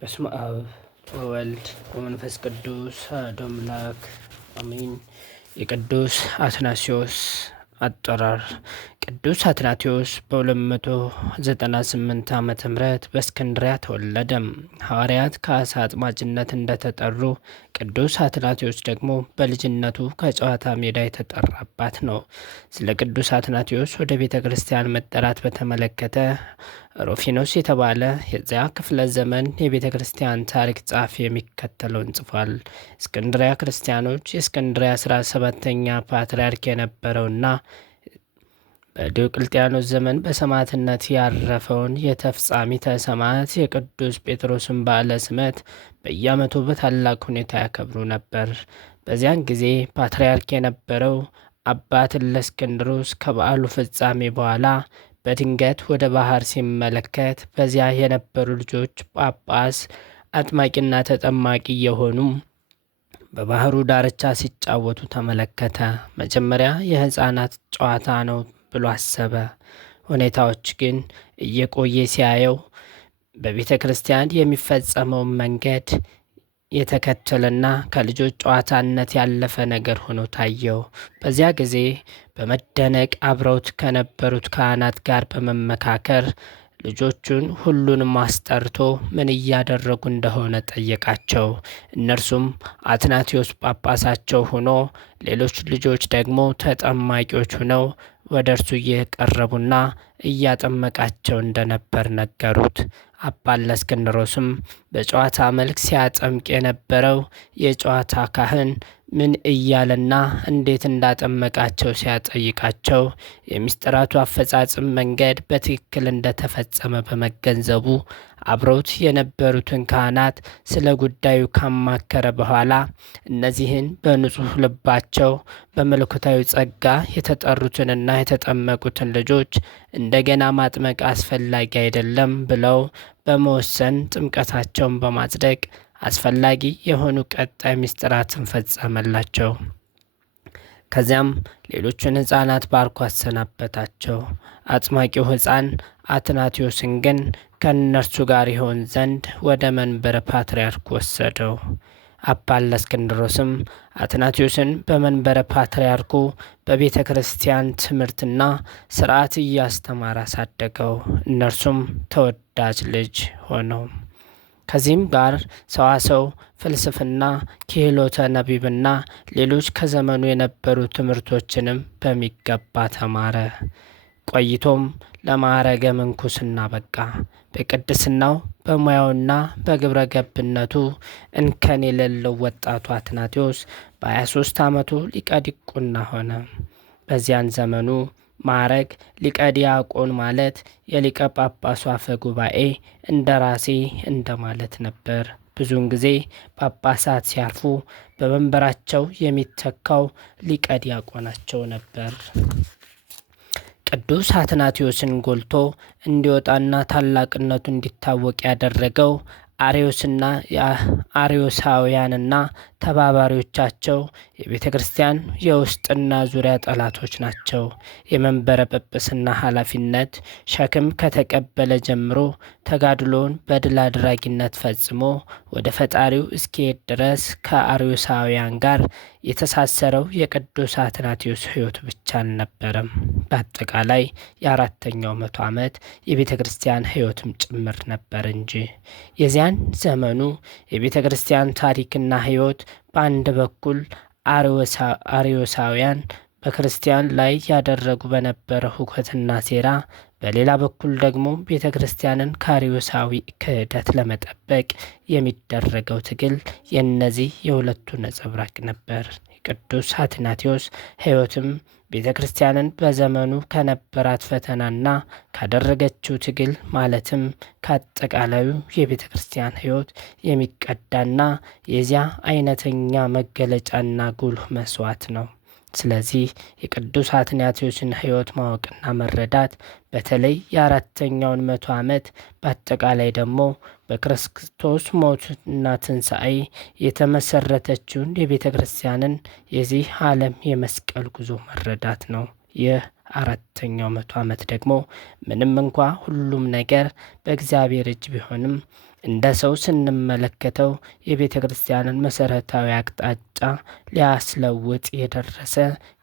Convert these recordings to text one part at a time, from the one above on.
በስመ አብ ወወልድ ወመንፈስ ቅዱስ አሐዱ አምላክ አሜን። የቅዱስ አትናቴዎስ አጠራር። ቅዱስ አትናቴዎስ በ298 ዓመተ ምህረት በእስክንድርያ ተወለደ። ሐዋርያት ከዓሣ አጥማጅነት እንደተጠሩ ቅዱስ አትናቴዎስ ደግሞ በልጅነቱ ከጨዋታ ሜዳ የተጠራባት ነው። ስለ ቅዱስ አትናቴዎስ ወደ ቤተ ክርስቲያን መጠራት በተመለከተ ሩፊኖስ የተባለ የዚያ ክፍለ ዘመን የቤተ ክርስቲያን ታሪክ ጸሐፊ የሚከተለውን ጽፏል። እስክንድርያ ክርስቲያኖች የእስክንድርያ 17ኛ ፓትርያርክ የነበረውና በዲዮቅልጥያኖስ ዘመን በሰማዕትነት ያረፈውን የተፍጻሚተ ሰማዕት የቅዱስ ጴጥሮስን በዓለ ሲመት በየዓመቱ በታላቅ ሁኔታ ያከብሩ ነበር። በዚያን ጊዜ ፓትርያርክ የነበረው አባት እለእስክንድሮስ ከበዓሉ ፍጻሜ በኋላ በድንገት ወደ ባህር ሲመለከት በዚያ የነበሩ ልጆች ጳጳስ፣ አጥማቂና ተጠማቂ የሆኑ በባህሩ ዳርቻ ሲጫወቱ ተመለከተ። መጀመሪያ የሕፃናት ጨዋታ ነው ብሎ አሰበ። ሁኔታዎች ግን እየቆየ ሲያየው በቤተ ክርስቲያን የሚፈጸመውን መንገድ የተከተለና ከልጆች ጨዋታነት ያለፈ ነገር ሆኖ ታየው። በዚያ ጊዜ በመደነቅ አብረውት ከነበሩት ካህናት ጋር በመመካከር ልጆቹን ሁሉንም አስጠርቶ ምን እያደረጉ እንደሆነ ጠየቃቸው። እነርሱም አትናቴዎስ ጳጳሳቸው ሆኖ ሌሎች ልጆች ደግሞ ተጠማቂዎች ሆነው ወደ እርሱ እየቀረቡና እያጠመቃቸው እንደነበር ነገሩት። አባ እለእስክንድሮስም በጨዋታ መልክ ሲያጠምቅ የነበረው የጨዋታ ካህን ምን እያለና እንዴት እንዳጠመቃቸው ሲያጠይቃቸው የምስጢራቱ አፈጻጽም መንገድ በትክክል እንደተፈጸመ በመገንዘቡ አብረውት የነበሩትን ካህናት ስለ ጉዳዩ ካማከረ በኋላ እነዚህን በንጹሕ ልባቸው በመለኮታዊ ጸጋ የተጠሩትንና የተጠመቁትን ልጆች እንደገና ማጥመቅ አስፈላጊ አይደለም ብለው በመወሰን ጥምቀታቸውን በማጽደቅ አስፈላጊ የሆኑ ቀጣይ ምስጢራትን ፈጸመላቸው። ከዚያም ሌሎቹን ሕፃናት ባርኮ አሰናበታቸው። አጥማቂው ሕፃን አትናቴዎስን ግን ከእነርሱ ጋር ይሆን ዘንድ ወደ መንበረ ፓትርያርኩ ወሰደው። አባ እለእስክንድሮስም አትናቴዎስን በመንበረ ፓትርያርኩ በቤተ ክርስቲያን ትምህርትና ሥርዓት እያስተማረ አሳደገው። እነርሱም ተወዳጅ ልጅ ሆነው ከዚህም ጋር ሰዋሰው፣ ፍልስፍና፣ ክህሎተ ነቢብና ሌሎች ከዘመኑ የነበሩ ትምህርቶችንም በሚገባ ተማረ። ቆይቶም ለማዕረገ ምንኩስና በቃ። በቅድስናው በሙያውና በግብረ ገብነቱ እንከን የሌለው ወጣቱ አትናቴዎስ በ23 ዓመቱ ሊቀ ዲቁና ሆነ። በዚያን ዘመኑ ማዕረግ ሊቀ ዲያቆን ማለት የሊቀ ጳጳሱ አፈ ጉባኤ እንደራሴ እንደማለት ነበር። ብዙውን ጊዜ ጳጳሳት ሲያርፉ በመንበራቸው የሚተካው ሊቀ ዲያቆናቸው ነበር። ቅዱስ አትናቴዎስን ጎልቶ እንዲወጣና ታላቅነቱ እንዲታወቅ ያደረገው አርዮስና የአርዮሳውያንና ተባባሪዎቻቸው የቤተ ክርስቲያን የውስጥና ዙሪያ ጠላቶች ናቸው። የመንበረ ጵጵስና ኃላፊነት ሸክም ከተቀበለ ጀምሮ ተጋድሎውን በድል አድራጊነት ፈጽሞ ወደ ፈጣሪው እስኪሄድ ድረስ ከአርዮሳውያን ጋር የተሳሰረው የቅዱስ አትናቴዎስ ሕይወት ብቻ አልነበረም። በአጠቃላይ የ4ኛው መቶ ዓመት የቤተ ክርስቲያን ሕይወትም ጭምር ነበር እንጂ። የዚያን ዘመኑ የቤተ ክርስቲያን ታሪክና ሕይወት በአንድ በኩል አርዮሳውያን በክርስቲያን ላይ ያደረጉ በነበረ ሁከትና ሴራ፣ በሌላ በኩል ደግሞ ቤተ ክርስቲያንን ከአርዮሳዊ ክህደት ለመጠበቅ የሚደረገው ትግል የእነዚህ የሁለቱ ነጸብራቅ ነበር። የቅዱስ አትናቴዎስ ሕይወትም ቤተ ክርስቲያንን በዘመኑ ከነበራት ፈተናና ካደረገችው ትግል ማለትም ከአጠቃላዩ የቤተ ክርስቲያን ሕይወት የሚቀዳና የዚያ አይነተኛ መገለጫና ጉልህ መስዋዕት ነው። ስለዚህ የቅዱስ አትናቴዎስን ሕይወት ማወቅና መረዳት በተለይ የ4ኛውን መቶ ዓመት በአጠቃላይ ደግሞ በክርስቶስ ሞትና ትንሣኤ የተመሰረተችውን የቤተ ክርስቲያንን የዚህ ዓለም የመስቀል ጉዞ መረዳት ነው። ይህ 4ኛው መቶ ዓመት ደግሞ ምንም እንኳ ሁሉም ነገር በእግዚአብሔር እጅ ቢሆንም እንደ ሰው ስንመለከተው የቤተ ክርስቲያንን መሠረታዊ አቅጣጫ ሊያስለውጥ የደረሰ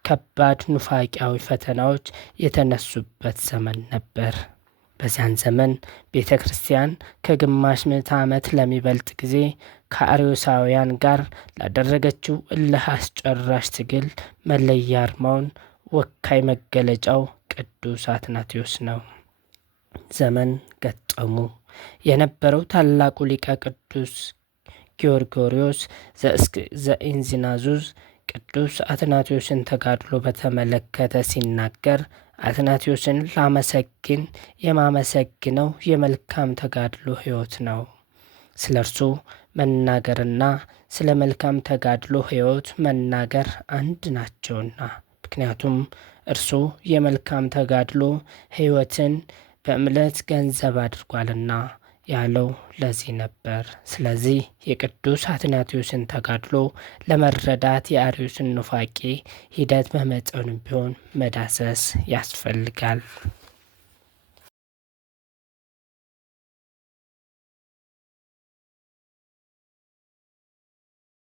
ከባድ ኑፋቂያዊ ፈተናዎች የተነሱበት ዘመን ነበር። በዚያን ዘመን ቤተ ክርስቲያን ከግማሽ ምዕተ ዓመት ለሚበልጥ ጊዜ ከአርዮሳውያን ጋር ላደረገችው እልህ አስጨራሽ ትግል መለያ አርማውን ወካይ መገለጫው ቅዱስ አትናቴዎስ ነው። ዘመን ገጠሙ የነበረው ታላቁ ሊቀ ቅዱስ ጊዮርጊዮስ ዘእንዚናዙዝ ቅዱስ አትናቴዎስን ተጋድሎ በተመለከተ ሲናገር አትናቴዎስን ላመሰግን የማመሰግነው የመልካም ተጋድሎ ሕይወት ነው። ስለ እርሱ መናገርና ስለ መልካም ተጋድሎ ሕይወት መናገር አንድ ናቸውና፣ ምክንያቱም እርሱ የመልካም ተጋድሎ ሕይወትን በእምነት ገንዘብ አድርጓልና ያለው ለዚህ ነበር። ስለዚህ የቅዱስ አትናቴዎስን ተጋድሎ ለመረዳት የአርዮስን ኑፋቄ ሂደት በመጠኑ ቢሆን መዳሰስ ያስፈልጋል።